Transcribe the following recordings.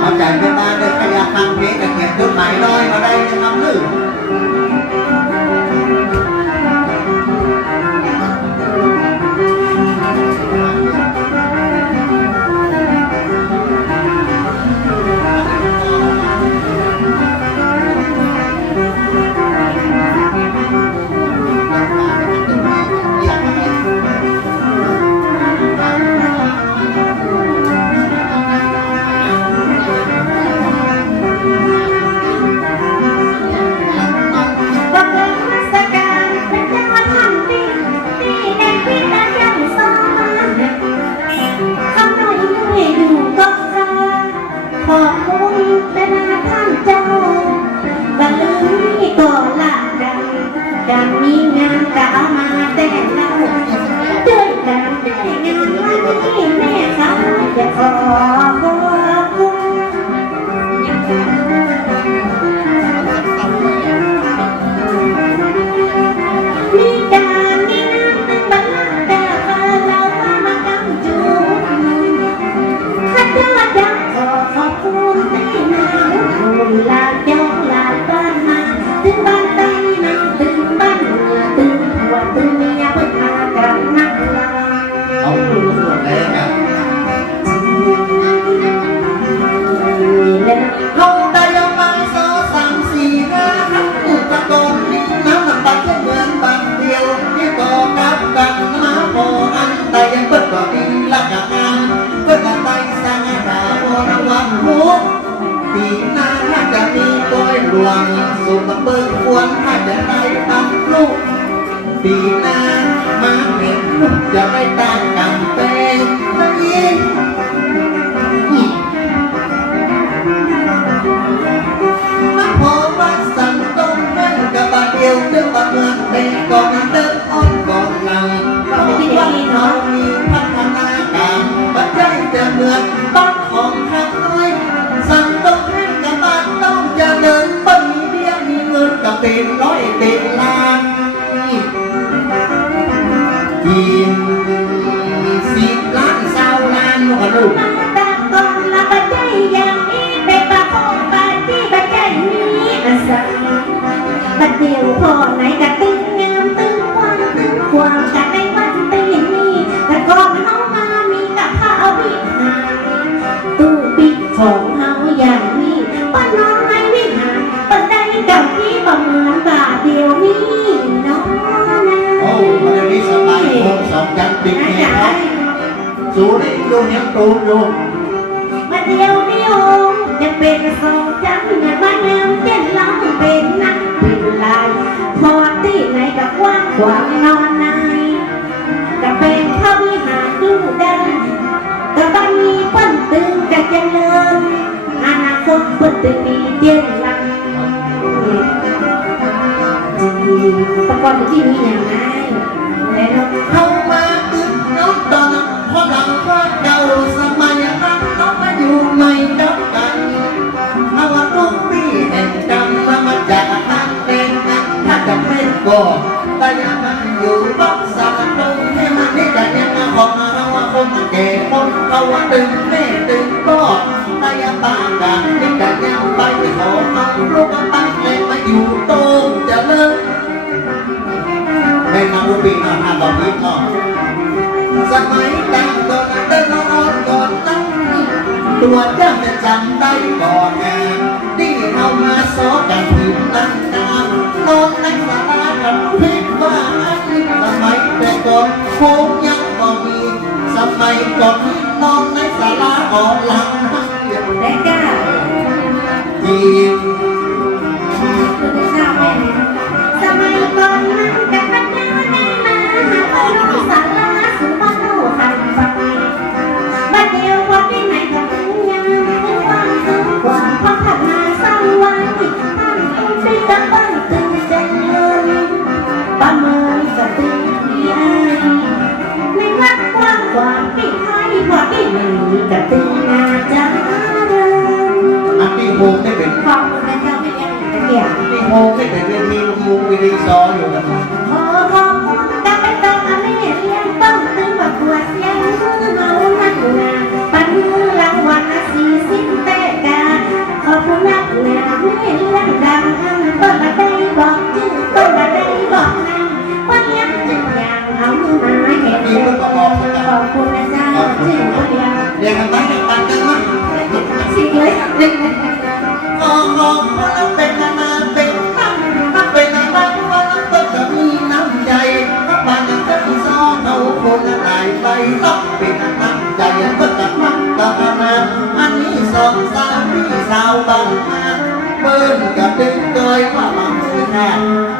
เอาใจเพื่อนบ้านเดินขยับทางเพลงแต่เขียนจดหมายน้อยมาได้จะทำหรือ ปีหน้ามาเห็นจะไม่ตั้งกันเป็นนะยิ่งมาพอวัดสันต้นแม่นกับบาเดียวเดือดเมืองเป็นก่อนเดินอ้อนก่อนหลังเราคิดว่าเรามีพัฒนาการปัจจัยจะเหมือนบ้านของข้าน้อยสันต้นแม่นกับบาต้องจะเดินต้นมีเบี้ยมีเงินกับเป็นร้อยเป็นล้าน สิบล้านสาวล้านลูกลูกมาตากก่อนละปัจจัยอย่างนี้ไปปะโคปาที่ปัจจัยนี้อาศัยบัดเดียวพอไหนกะตี สูนี่อยู่เนี้ยตูนอยู่มาเดียวนิยมจะเป็นสองจังอย่ามาเนิมเต้นร้องเป็นนักเป็นลายพอที่ไหนกับว้างขวางนอนในจะเป็นพระวิหารดูได้กับบ้านมีปั้นตึงจะเจริญอนาคตเปิดจะมีเจนลังตะกอนที่นี่อย่างไร องมาอยู่ในกับกันเอาว่าลูกพี่แห่งกรรมมาจากทางเด่นนั้นถ้าจะเป็นก่อแต่ยังมันอยู่บักสารตรงให้มันนี่แต่ยังมาบอกมาว่าคนแก่คนเขาว่าตึงแม่ตึงก็แต่ยังบ้ากันนี่แต่ยังไปขอเอาลูกมาตั้งเลยมาอยู่โตจะเลิกให้มาลูกปีมาทำแบบนี้ก่อนสมัยตั้ง ตัวเจ้าจะจำได้ก่อนงานที่เอามาสอกันถึงตั้งนานนอนในศาลากับพิกว่าสมัยแต่ก่อนโค้งยังบ่มีสมัยก่อนนอนในศาลาอ่อนหลังได้ก้าจีบสมัยก่อน ติดาจ้าอันที่โฮมได้เป็นฟังคนะเจ้าพี่แอนเดียที่โฮมได้เป็นเวทีมุงวิดีซออยู่นะขอขคุณตเป็นตองอันนี้เรียนต้องตื้อมาขวดยังเมานักหนาปันรางวัลสีสิ้นแต่กาขอบคุณนักหนาไม่เลี้ยงได้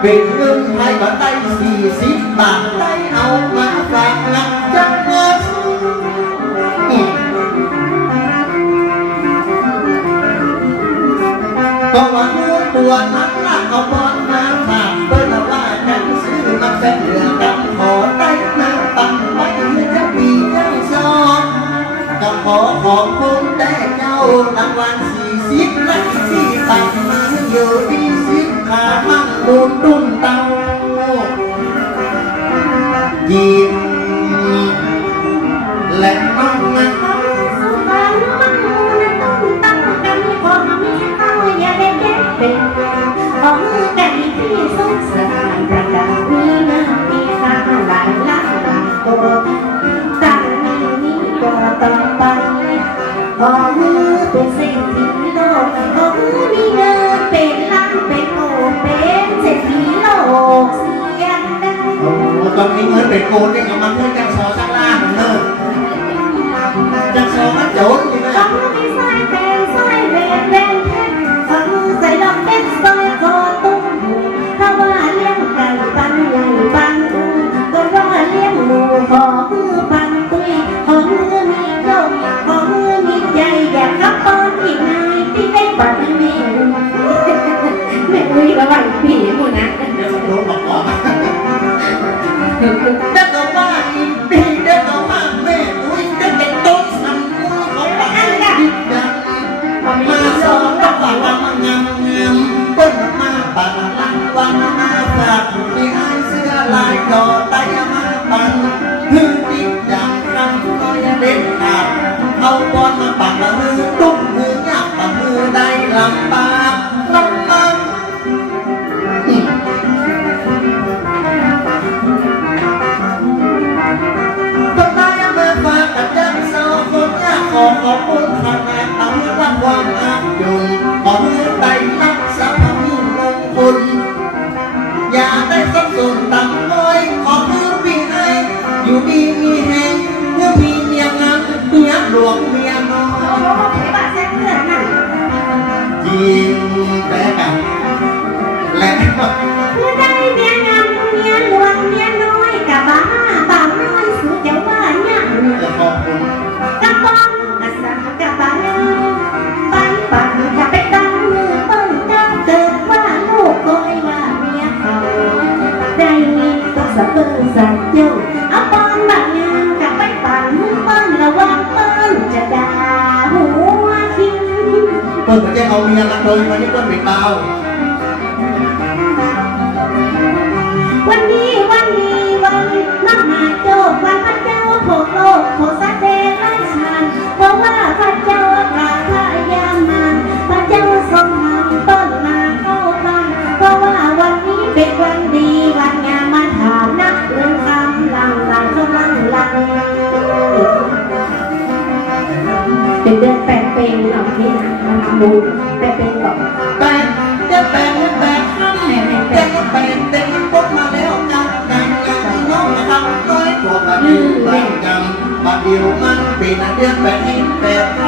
เป็นเงินไทยก็ได้สี่สิบบาทได้เอามาฝากหลักจักเงินก็ว่าเนื้อตัวนั้นละเอาบอลมาฝากเพื่อว่าฉันซื้อมาเป็นเหลืองกันขอไต้น้ำตั้งไปจะปีเจ้าซอนก็ขอขอบคุณแต่เจ้ารางวัลสี่สิบและสี่ตังมาอยู่ดี โดนรุ่นเตายีบและน้องนตุ้มตุ้งกันที่สงสารประกาศเมื่อนาที่สามหลายล้านล้านตัวตั้งนี้นี้ก็ต้องไปขอมือเป็นเส้งที่โลกขอมือมีเงินเป็นล้านเป็นโอเป็น bằng những người bệnh cố thì có bằng những trang số sang la cũng được trang số mắt chốn umiyak ang gawin mo nito, may tao. เป็นดอกนี้ปะมันดูแต่เป็นดอกแปดเจ็ดแปดเจ็ดแปดห้าแน่แน่แปดแปดเต็มพบมาแล้วจังจังจังน้องจังร้อยตัวบัดเดียวจังบัดเดียวมันปีนั้นเดือนแปดเห็นแปด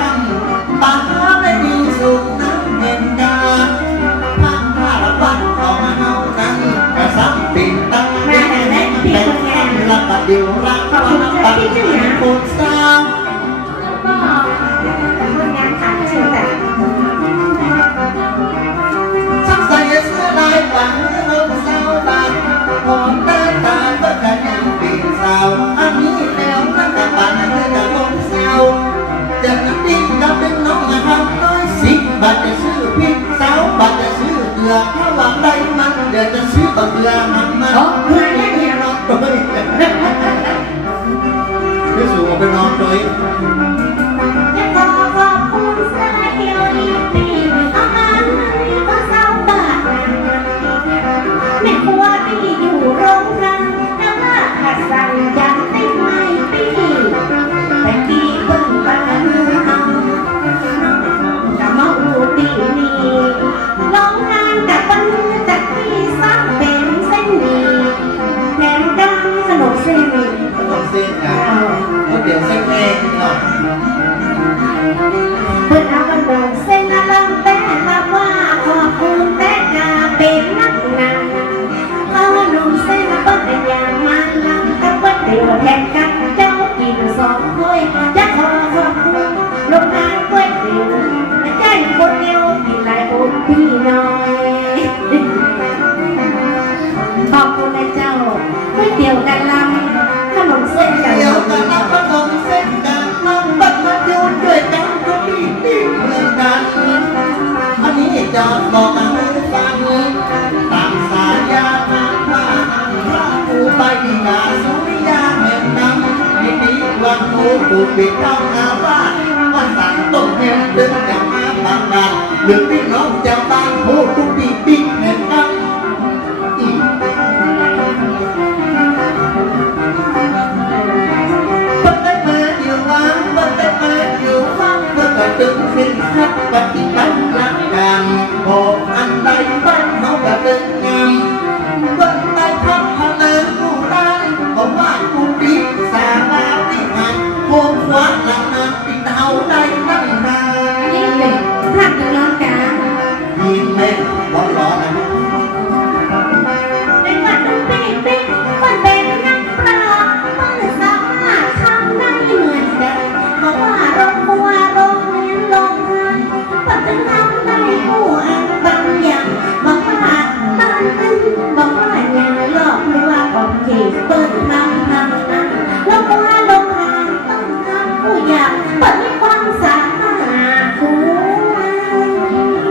นาะเพื่อนแย่งเฮียน้องด้วยไม่สูงออกไปน้องด้วย ปลูกปิดเข้องอาบ้านมาสั่งต้มเห้งเดินจากมาบางนาหรือพี่น้องจากบ้านผู้ทุก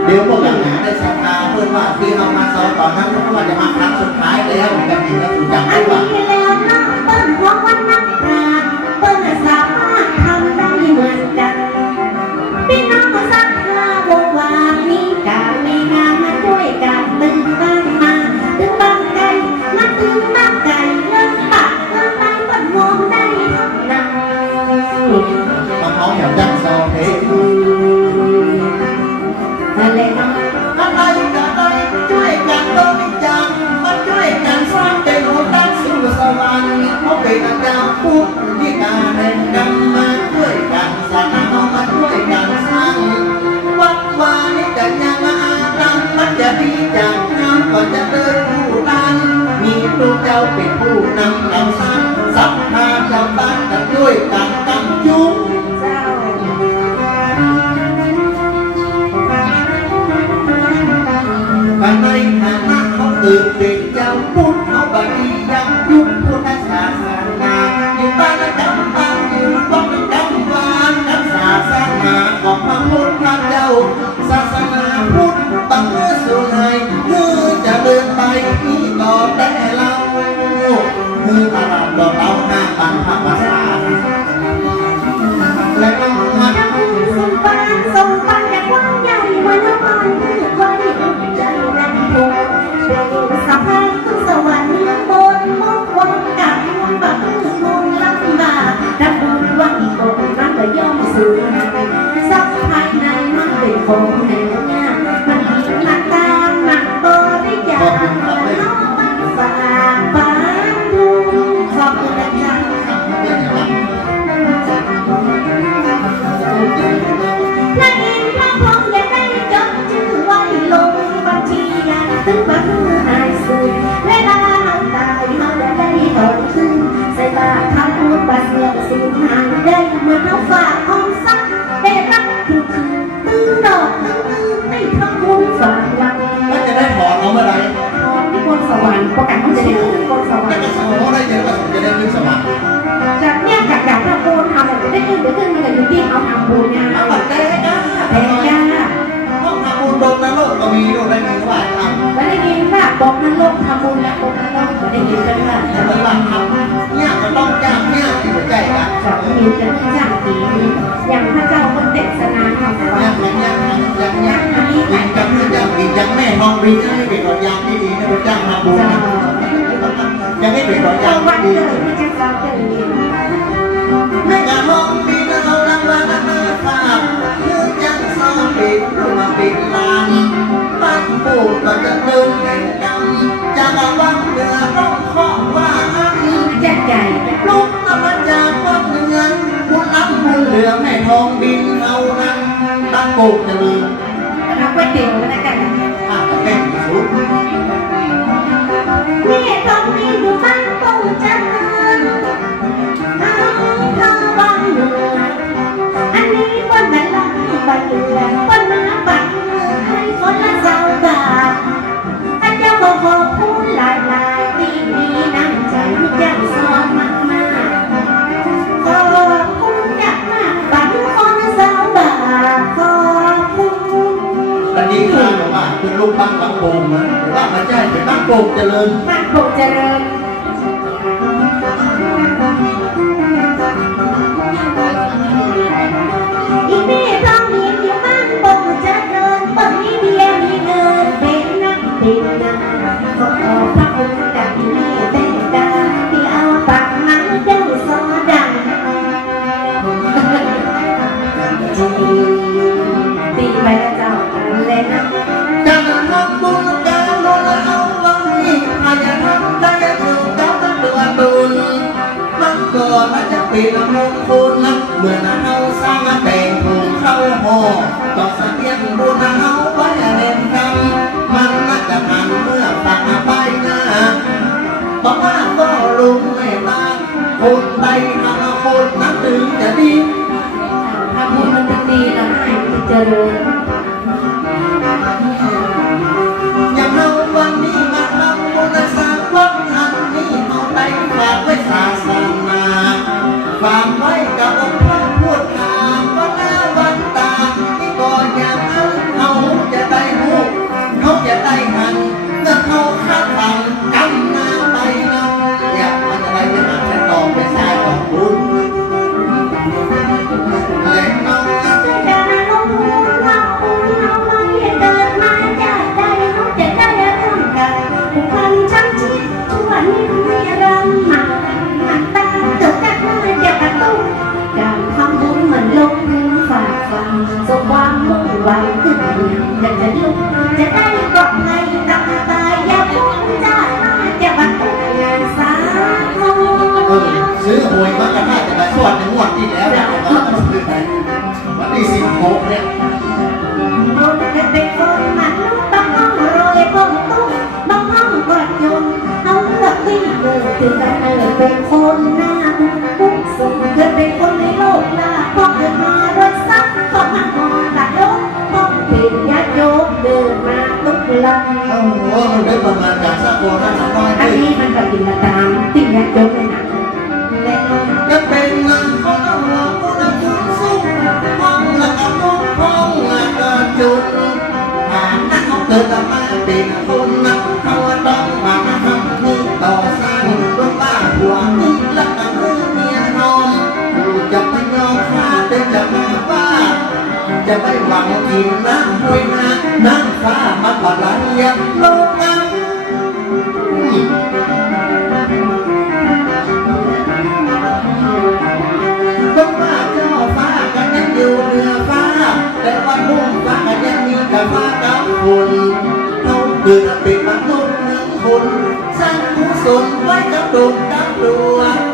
เดี๋ยวพวกหลังหาได้สัปดาเพื่อว่าที่เรามาสอนตอนนั้นเพราะว่าจะมาครั้งสุดท้ายแล้วนะครับที่เระถูกจับด้วยว่า nằm làm sao sắp tha cho ta đặt nuôi đặt tâm chú. Và nay hàng năm không từ holy ก้นสวรรค์ประกาศว่าจะได้โนกนสวรรค์จะโอ้ได้ยังไงจะได้ขึ้นสวรรค์จากเนี่ยจากอยากทำบุญทำแต่ไม่ได้ขึ้นไปขึ้นมันก็อยู่ที่เขาทำบุญเนี่ยเอาแบบเด้ได้ได้ ดงนน้ำโลกก็มีโลกได้มีว่าทำแล้วได้ยินว่าตกนโลกทำบุญแล้วตกนรกก็ได้ยินกันบ้างแต่ว่าทำเนี่ยก็ต้องจ้างเนี่ยที่หัวใจกันจะมีกันจ้างปีอย่างพระเจ้าคนเด็ดสนามของเราอย่างนี้อย่างอย่างนี้อย่งจำเรื่องปีอย่างแม่ทองบินี่เป็นก่อนยางที่ดีนะพระเจ้าทำบุญอย่างนี้เป็นก่อนยางที่ดีไม่กระห้องปี ตุกจะมีน้ำก๋วยเตี๋ยวอะไรกันอะแป้งสูงนี่ต้องมีอยู่บ้านปูจันเอาเข้าบ้านเลยอันนี้บ้นแม่ลำบ้านเรือนบ้นนาบ้านเงให้คนละสาบ่าทอันเจ้าบอก จช่ไปตั้งป่เจริญ ตั้งปกเจริญ ผู้เท้ไว้เล่นดำมันน่าจะมันเมื่อตาไปน้าบอกว่าก็ลุงไม่ตาคนใดอคตนั้ถึงจะดีถ้าพูดมันจะดีนะจะรู้ยางเราวันนี้มาทำบุญสร้างวัดนั้นี่เอาไปฝากไว้ศาสนาฝาก ซื้องตยอย่าพุ่าจะมาซ้อหวนวนนที่แล้วนี่ยเราต้องไปวันที่สิบหกเนี่ยเป็นคนมันลุกงงรวยปงตุ้บ้องงกอดยงเอาละพี่เออถึงกันเอเป็นคนนะ ไม่รับให้ ถ้าหัวมัเป็นประมาณการสร้างโบราณน้อยอันนี้มันปฏิบัติตามสิ่งแวดล้ คนเราเกิดเป็นมนุษย์หนึ่งคนสร้างกุศลไว้กับดวงดาวดวง